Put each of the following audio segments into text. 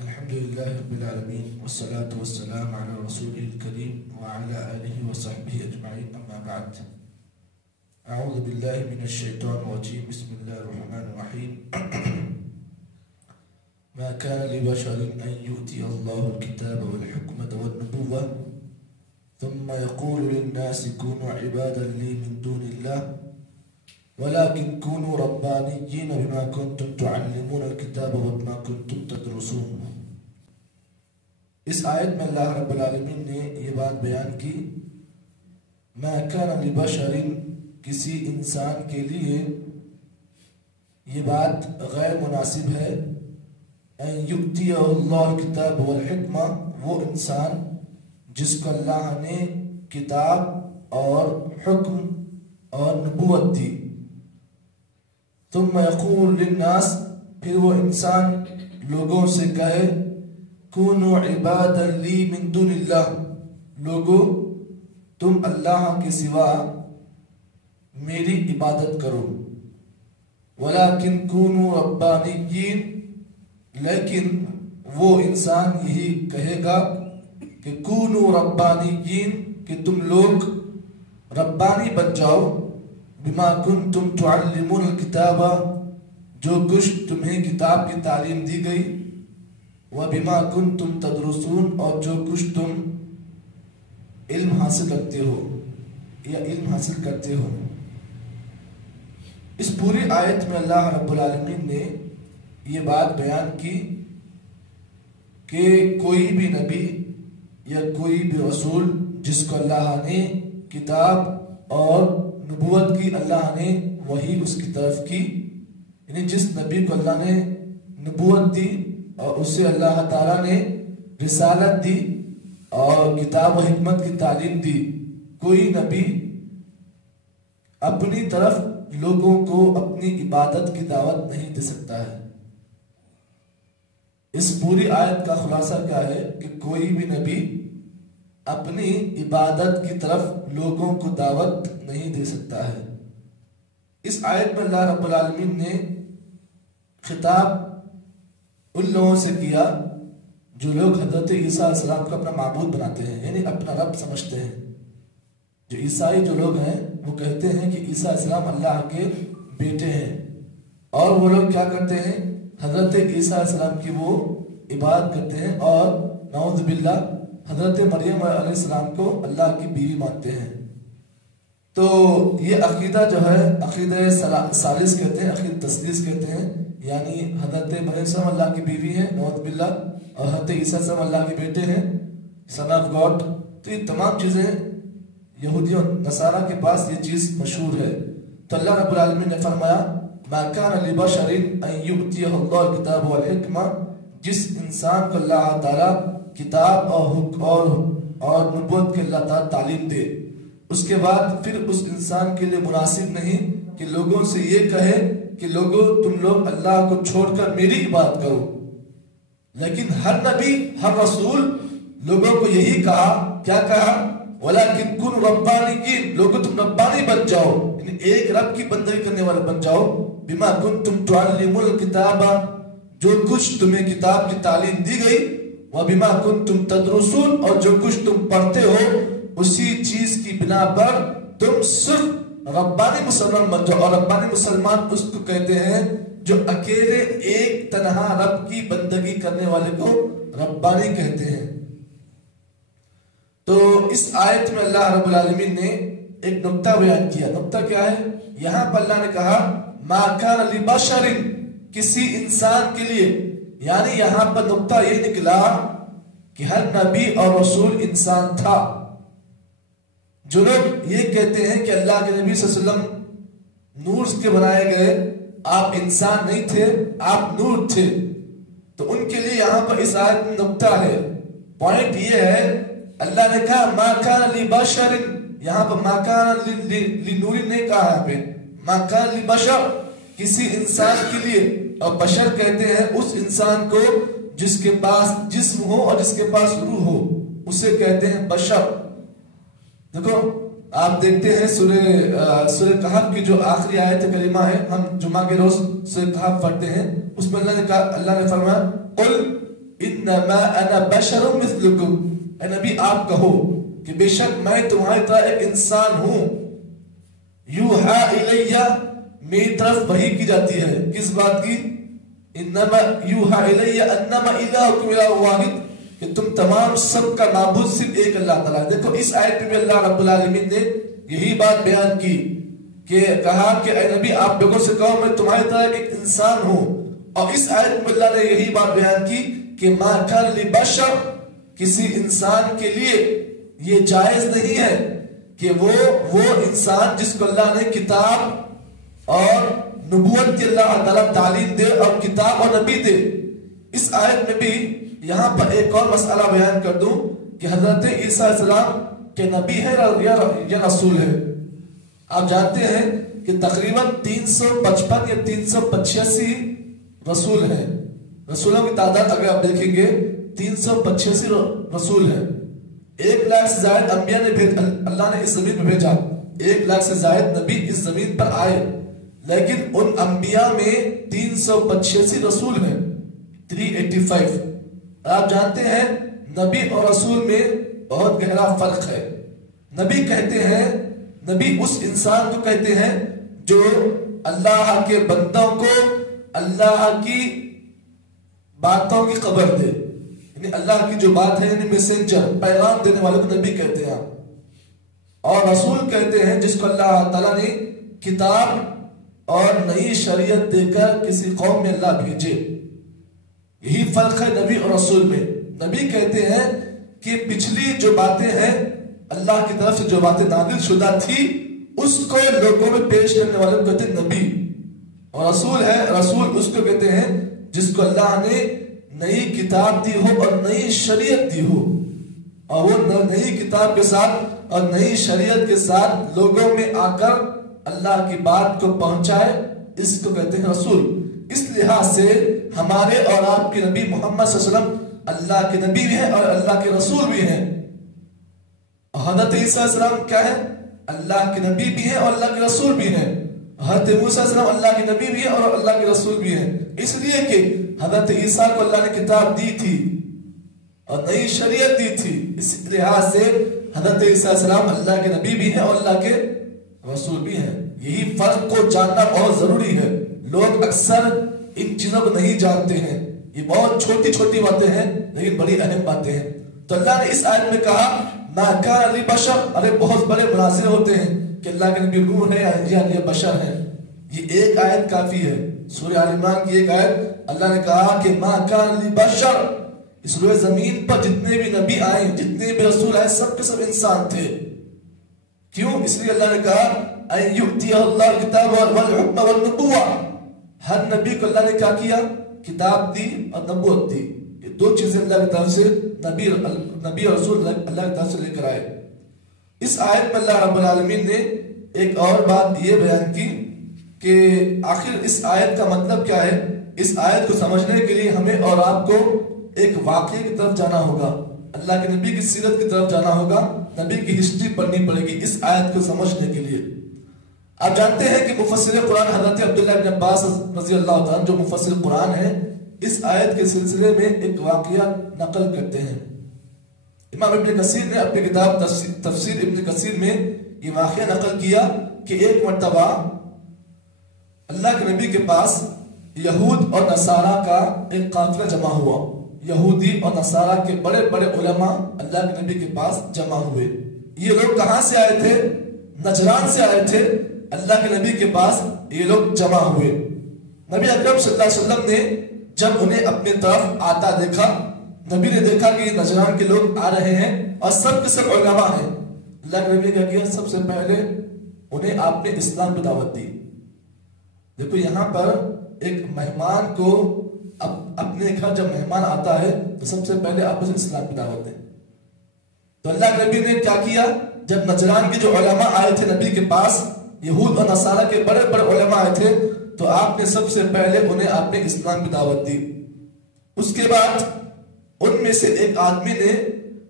الحمد لله رب العالمين والصلاة والسلام على رسوله الكريم وعلى آله وصحبه أجمعين أما بعد. أعوذ بالله من الشيطان الرجيم. بسم الله الرحمن الرحيم. ما كان لبشر أن يؤتي الله الكتاب والحكمة والنبوة ثم يقول للناس كونوا عبادا لي من دون الله ولكن كونوا ربانيين بما كنتم تعلمون الكتاب وبما كنتم تدرسون. اس آیت میں اللہ رب العالمین نے یہ بات بیان کی، ما کان لبشر، کسی انسان کے لیے یہ بات غیر مناسب ہے، ان یؤتیہ اللہ الکتاب والحکمہ، وہ انسان جس کو اللہ نے کتاب اور حکم اور نبوت دی، ثم یقول للناس، پھر وہ انسان لوگوں سے کہے کونوا عبادا لی من دون اللہ، لوگو تم اللہ کے سوا میری عبادت کرو، ولیکن کونوا ربانیین، لیکن وہ انسان یہی کہے گا کہ کونوا ربانیین، کہ تم لوگ ربانی بن جاؤ، بما کنتم تعلمون الکتاب، جو کچھ تمہیں کتاب کی تعلیم دی گئی، وبما کنتم تدرسون، اور جو کچھ تم علم حاصل کرتے ہو یا علم حاصل کرتے ہو۔ اس پوری آیت میں اللہ رب العالمین نے یہ بات بیان کی کہ کوئی بھی نبی یا کوئی بھی رسول جس کو اللہ نے کتاب اور نبوت کی، اللہ نے وہی اس کی طرف کی، یعنی جس نبی کو اللہ نے نبوت دی اور اسے اللہ تعالیٰ نے رسالت دی اور کتاب و حکمت کی تعلیم دی، کوئی نبی اپنی طرف لوگوں کو اپنی عبادت کی دعوت نہیں دے سکتا ہے۔ اس پوری آیت کا خلاصہ کیا ہے کہ کوئی بھی نبی اپنی عبادت کی طرف لوگوں کو دعوت نہیں دے سکتا ہے۔ اس آیت میں اللہ رب العالمین نے خطاب ان لوگوں سے کیا جو لوگ حضرت عیسیٰ علیہ السلام کو اپنا معبود بناتے ہیں، یعنی اپنا رب سمجھتے ہیں۔ جو عیسائی جو لوگ ہیں وہ کہتے ہیں کہ عیسیٰ علیہ السلام اللہ کے بیٹے ہیں، اور وہ لوگ کیا کرتے ہیں، حضرت عیسیٰ علیہ السلام کی وہ عبادت کرتے ہیں اور نعوذ باللہ حضرت مریم علیہ السلام کو اللہ کی بیوی مانتے ہیں۔ تو یہ عقیدہ جو ہے عقیدہ ثالث کہتے ہیں، عقیدہ تثلیث کہتے ہیں، یعنی حضرت مریم السلام اللہ کی بیوی ہیں نعوذ باللہ، اور حضرت عیسیٰ السلام اللہ کے بیٹے ہیں، سن آف گاڈ۔ تو یہ تمام چیزیں یہودی اور نصارہ کے پاس یہ چیز مشہور ہے۔ تو اللہ رب العالمین نے فرمایا ما کان لبشر ان یؤتیہ اللہ الکتاب والحکمہ، جس انسان کو اللہ تعالیٰ کتاب اور نبوت کے اللہ تعالیٰ تعلیم دے، اس کے بعد پھر اس انسان کے لیے مناسب نہیں کہ لوگوں سے یہ کہے کہ لوگوں تم لوگ اللہ کو چھوڑ کر میری عبادت کرو، لیکن ہر نبی ہر رسول لوگوں کو یہی کہا، کیا کہا، وَلَكِنْ كُنْ رَبَّانِيِّينَ، لوگوں تم ربانی بن جاؤ، یعنی ایک رب کی بندگی کرنے والے بن جاؤ، بِمَا كُنْتُمْ تُعَلِّمُونَ الْكِتَابَ، جو کچھ تمہیں کتاب کی تعلیم دی گئی، وَبِمَا كُنْتُمْ تَدْرُسُونَ، اور جو کچھ تم پڑھتے ہو اسی چیز کی بنا پر تم صرف ربانی مسلمان بن جاؤ۔ اور ربانی مسلمان اس کو کہتے ہیں جو اکیلے ایک تنہا رب کی بندگی کرنے والے کو ربانی کہتے ہیں۔ تو اس آیت میں اللہ رب العالمین نے ایک نقطہ بیان کیا۔ نقطہ کیا ہے؟ یہاں پر اللہ نے کہا ما کان لبشر، کسی انسان کے لیے، یعنی یہاں پر نقطہ یہ نکلا کہ ہر نبی اور رسول انسان تھا۔ جو لوگ یہ کہتے ہیں کہ اللہ کے نبی صلی اللہ علیہ وسلم نور کے بنائے گئے، آپ انسان نہیں تھے، آپ نور تھے، تو ان کے لیے یہاں پر اس آیت میں نقطہ ہے، پوائنٹ یہ ہے، اللہ نے کہا ما کان لبشر، یہاں پر ما کان لنور نہیں کہا، یہاں پہ ما کان لبشر، کسی انسان کے لیے، اور بشر کہتے ہیں اس انسان کو جس کے پاس جسم ہو اور جس کے پاس روح ہو، اسے کہتے ہیں بشر۔ دیکھو آپ دیکھتے ہیں سورہ کہف کی جو آخری آیت کریمہ ہے، ہم جمعہ کے روز سورہ کہف پڑھتے ہیں، اس میں اللہ نے فرمایا قل इन्नमा अना बशरुम मिस्लुकुम, ऐ नबी आप कहो कि बेशक मैं तुम्हारी तरह एक इंसान हूं। यूहा इलैया, मेरी तरफ वही की जाती है। किस बात की? इन्नमा यूहा इलैया अन्नमा इलाहुकुम इलाहुन वाहिद, कि तुम तमाम सबका माबूद सिर्फ एक अल्लाह ताला। देखो इस आयत में भी अल्लाह रब्बुल आलमीन ने यही बात बयान की कि कहा कि ऐ नबी आप लोगों से कहो मैं तुम्हारी तरह एक इंसान हूं। और इस आयत में अल्लाह ने यही बात बयान की कि मा कान लिबशर, किसी इंसान के लिए ये जायज नहीं है कि वो इंसान जिसको अल्लाह ने किताब और नबूवत की अल्लाह ताला तालीम दे और किताब और नबी दे। इस आयत में भी यहाँ पर एक और मसला बयान कर दूं कि हजरत ईसा अलैहिस्सलाम के नबी है या रसूल है। आप जानते हैं कि तकरीबन 355 या 385 रसूल हैं। रसूलों की तादाद अगर आप देखेंगे 385 रसूल हैं। 1 लाख से ज्यादा अंबिया ने अल्लाह ने इस जमीन में भेजा। 1 लाख से ज्यादा नबी इस जमीन पर आए, लेकिन उन अंबिया में 385 रसूल हैं, 385। आप जानते हैं नबी और रसूल में बहुत गहरा फर्क है। नबी कहते हैं, नबी उस इंसान को कहते हैं जो अल्लाह के बंदों को अल्लाह की बातों की खबर दे, यानी अल्लाह की जो बात है, यानी मैसेंजर, पैगाम देने वाले को नबी कहते हैं। और रसूल कहते हैं जिसको अल्लाह ताला ने किताब और नई शरीयत देकर किसी कौम में अल्लाह भेजे। यही फर्क है नबी और रसूल में। नबी कहते हैं कि पिछली जो बातें हैं अल्लाह की तरफ से जो बातें नाजिल शुदा थी उसको लोगों में पेश करने वाले को कहते हैं नबी। और रसूल है, रसूल उसको कहते हैं जिसको अल्लाह ने नई किताब दी हो और नई शरीयत दी हो, और वो नई किताब के साथ और नई शरीयत के साथ लोगों में आकर अल्लाह की बात को पहुंचाए, इसको कहते हैं रसूल। इस लिहाज से हमारे और आपके नबी मोहम्मद सल्लल्लाहु अलैहि वसल्लम अल्लाह के नबी भी हैं और अल्लाह के रसूल भी हैं। हज़रत ईसा अलैहिस्सलाम क्या है? अल्लाह के नबी भी हैं और अल्लाह के रसूल भी हैं। हज़रत मूसा अलैहिस्सलाम अल्लाह के नबी भी हैं और अल्लाह के रसूल भी हैं, इसलिए कि हज़रत ईसा को अल्लाह ने किताब दी थी और नई शरीयत दी थी। इस लिहाज से हज़रत ईसा अलैहिस्सलाम अल्लाह के नबी भी हैं और अल्लाह के रसूल भी हैं। यही फर्क को जानना बहुत जरूरी है। लोग अक्सर इन चीजों को नहीं जानते हैं। ये बहुत छोटी छोटी बातें हैं लेकिन बड़ी अहम बातें हैं। तो अल्लाह ने इस आयत में कहा मा कान लिबशर, अरे बहुत बड़े मुनासिर होते हैं कि अल्लाह के नबी रूह है या ये बशर है। ये एक आयत काफी है। सूरह आल इमरान की एक आयत अल्लाह ने कहा कि मा कान लिबशर, इस रूए जमीन पर जितने भी नबी आए, जितने भी रसूल आए, सब के सब इंसान थे। क्यों? इसलिए अल्लाह ने कहा अय्युतियल्लाहु किताब वल हुक्म वल नबुव्वा, हर नबी को अल्लाह ने क्या किया? किताब दी और नबूवत दी। ये दो चीजें अल्लाह की तरफ से नबी और रसूल अल्लाह की तरफ से लेकर आए। इस आयत में अल्लाह रब्बुल आलमीन ने एक और बात ये बयान की कि आखिर इस आयत का मतलब क्या है। इस आयत को समझने के लिए हमें और आपको एक वाक़ये की तरफ जाना होगा, अल्लाह के नबी की सीरत की तरफ जाना होगा, नबी की हिस्ट्री पढ़नी पड़ेगी इस आयत को समझने के लिए। आप जानते हैं कि मुफस्सिर कुरान हज़रत अब्दुल्लाह इब्न अब्बास रज़ी अल्लाह ताला जो मुफस्सिर कुरान है, इस आयत के सिलसिले में एक वाक़या नकल करते हैं। इमाम इब्न कसीर ने अपनी किताब तफसीर इब्न कसीर में ये वाक़या नकल किया कि एक मर्तबा अल्लाह के नबी के पास यहूद और नसारा का एक काफिला जमा हुआ। यहूदी और नसारा के बड़े बड़े उलमा अल्लाह के नबी के पास जमा हुए। ये लोग कहां से आए थे? नजरान से आए थे। अल्लाह के नबी के पास ये लोग जमा हुए। नबी अकरम सल्लल्लाहु अलैहि वसल्लम ने जब उन्हें अपने तरफ आता देखा, नबी ने देखा कि नजरान के लोग आ रहे हैं और सब के सब उलमा हैं। अल्लाह के नबी क्या किया? सबसे पहले उन्हें आपने इस्लाम की दावत दी। देखो यहाँ पर एक मेहमान को अपने घर जब मेहमान आता है तो सबसे पहले आप उसे इस्लाम की दावत दें। तो अल्लाह के नबी ने क्या किया? जब नजरान के जो उलमा आए थे नबी के पास, यहूद और नसारा के बड़े बड़े उलमा आए थे, तो आपने सबसे पहले उन्हें आपने इस्लाम की दावत दी। उसके बाद उनमें से एक आदमी ने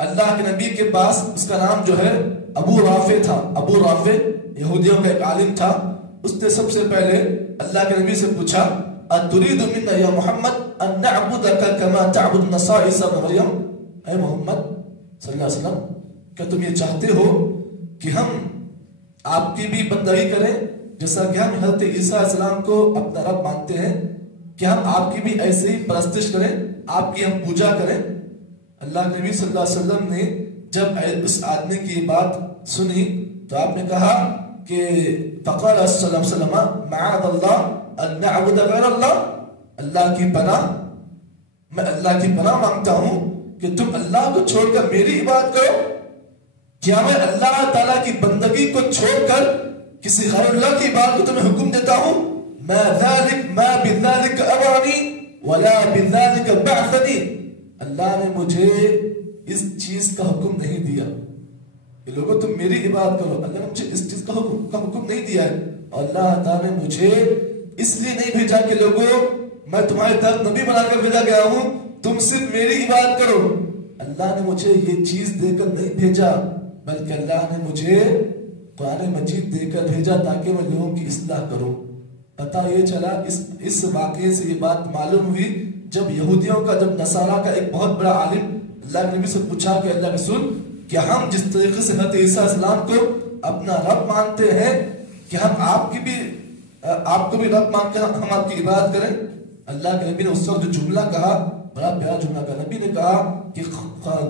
अल्लाह के नबी के पास, उसका नाम जो है अबू राफे था, अबू राफे यहूदियों का एक आलिम था। उसने सबसे पहले अल्लाह के नबी से पूछा अतुरीदु मिन्ना या मोहम्मद अन नअबुदका कमा तअबुद नसाई ईसा इब्न मरियम, ऐ मोहम्मद सल्लल्लाहु अलैहि वसल्लम, क्या तुम ये चाहते हो कि हम आपकी भी बंदगी करें जैसा कि हम हज़रत ईसा अलैहिस्सलाम को अपना रब मानते हैं? क्या हम आपकी भी ऐसे ही परस्तिश करें, आपकी हम पूजा करें? अल्लाह के नबी सल्लल्लाहु अलैहि वसल्लम ने जब उस आदमी की बात सुनी तो आपने कहा कि फ़क़ाल सल्लल्लाहु अलैहि वसल्लम मअअज़ल्लाह अन नअबुद गैरल्लाह, अल्लाह की पनाह, मैं अल्लाह की पनाह मांगता हूं कि तुम अल्लाह को छोड़कर मेरी इबादत करो। क्या मैं अल्लाह ताला की बंदगी को छोड़कर किसी गैरुल्लाह की इबादत को तुम्हें हुक्म देता हूं? मा बिज़ालिक अमरनी वला बिज़ालिक बअसनी, अल्लाह ने मुझे इस चीज का हुक्म नहीं दिया कि लोगों तुम मेरी इबादत करो, अल्लाह ने मुझे इस चीज का हुक्म नहीं दिया है। और अल्लाह ताला ने मुझे इसलिए नहीं भेजा कि लोगों मैं तुम्हारी तरफ नबी बनाकर भेजा गया हूं, तुम सिर्फ मेरी इबादत करो। अल्लाह ने मुझे ये चीज देकर नहीं भेजा, बल्कि अल्लाह ने मुझे कुरान मजीद देकर भेजा ताकि मैं लोगों की इस्लाह करूं। पता ये चला, इस वाक़ये से ये बात मालूम हुई जब यहूदियों का, जब नसारा का एक बहुत बड़ा आलिम अल्लाह के नबी से पूछा कि अल्लाह के रसूल, क्या हम जिस तरीके से हज़रत ईसा अलैहिस्सलाम को अपना रब मानते हैं, कि हम आपको भी रब मान के हम आपकी इबादत करें? अल्लाह के नबी ने उस वक्त जो जुमला कहा, बड़ा प्यारा जुमला कहा। नबी ने कहा कि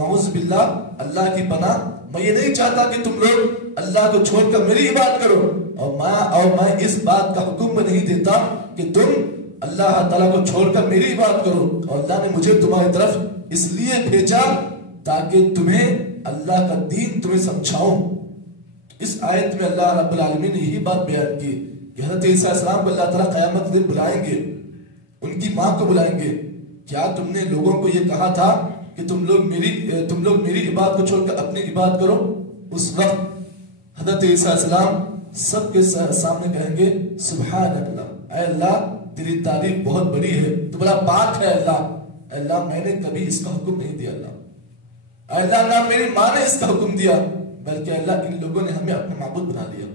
नऊज़ बिल्लाह, अल्लाह की पनाह, मैं ये नहीं चाहता कि तुम लोग अल्लाह को छोड़कर मेरी इबादत करो, और मैं इस बात का हुक्म नहीं देता कि तुम अल्लाह ताला को छोड़कर मेरी इबादत करो। और अल्लाह ने मुझे तुम्हारी तरफ इसलिए भेजा ताकि तुम्हें अल्लाह का दीन तुम्हें समझाऊं। इस आयत में अल्लाह रब्बुल आलमीन ने यही बात बयान की कि हज़रत ईसा अलैहिस्सलाम को अल्लाह ताला क़यामत के दिन बुलाएंगे, उनकी माँ को बुलाएंगे। क्या तुमने लोगों को ये कहा था कि तुम लोग मेरी इबादत को छोड़कर अपनी इबादत करो? उस वक्त हज़रत ईसा अलैहिस्सलाम सबके सामने कहेंगे सुभान अल्लाह, ऐ अल्लाह तेरी तारीफ बहुत बड़ी है, तो बड़ा पाक है अल्लाह, मैंने कभी इसका हुक्म नहीं दिया अल्लाह, ना मेरी माँ ने इसका हुक्म दिया, बल्कि अल्लाह इन लोगों ने हमें अपना माबूद बना लिया।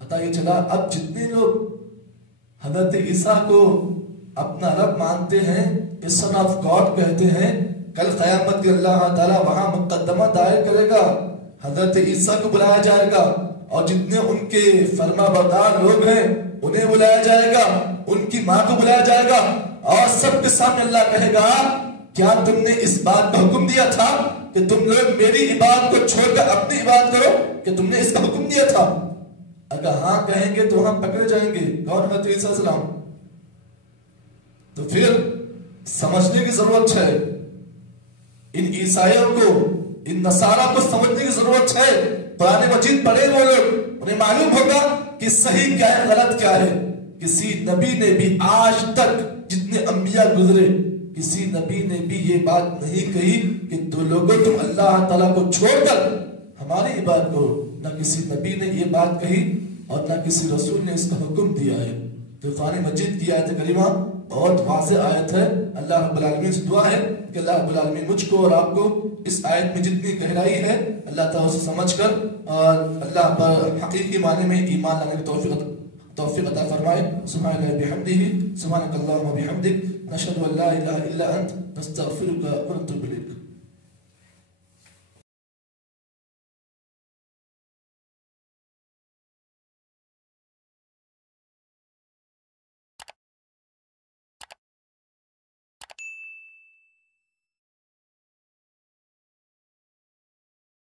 पता ये चला, अब जितने लोग हज़रत ईसा को अपना रब मानते हैं, सन ऑफ गॉड कहते हैं, कल क़यामत के अल्लाह ताला वहां मुकद्दमा दायर करेगा, हज़रत ईसा को बुलाया जाएगा, और जितने उनके फरमाबरदार लोग हैं उन्हें बुलाया जाएगा, उनकी माँ को बुलाया जाएगा, और सबके सामने अल्लाह कहेगा क्या तुमने इस बात का हुक्म दिया था कि तुम लोग मेरी इबादत को छोड़कर अपनी इबादत करो? कि तुमने इसका हुक्म दिया था? अगर हाँ कहेंगे तो हम पकड़े जाएंगे, कौन हज़रत ईसा अलैहिस्सलाम? तो फिर समझने की जरूरत है, इन ईसाइयों को, इन नसारा को समझने की जरूरत है। कुरान मजीद पढ़े वो लोग, उन्हें मालूम होगा कि सही क्या है, गलत क्या है। किसी नबी ने भी आज तक, जितने अंबिया गुजरे, किसी नबी ने भी ये बात नहीं कही कि तो लोगों तुम अल्लाह ताला को छोड़कर हमारी इबादत करो। ना किसी नबी ने ये बात कही और ना किसी रसूल ने इसका हुक्म दिया है। तो कुरान मजीद की आयत करीमा बहुत वाज़ेह आयत है। अल्लाह रब्बुल आलमीन से दुआ है कि अल्लाह रब्बुल आलमीन मुझको और आपको इस आयत में जितनी गहराई है अल्लाह ताला उसे समझकर और अल्लाह पर हकीकी माने में ईमान लाने की तौफीक अता फरमाए। सुब्हानल्लाहि बिहम्दिही, सुब्हानकल्लाहुम्मा बिहम्दिक, नशहदु अन ला इलाहा इल्ला अंत, नस्तगफिरुका व नतूबु इलैक।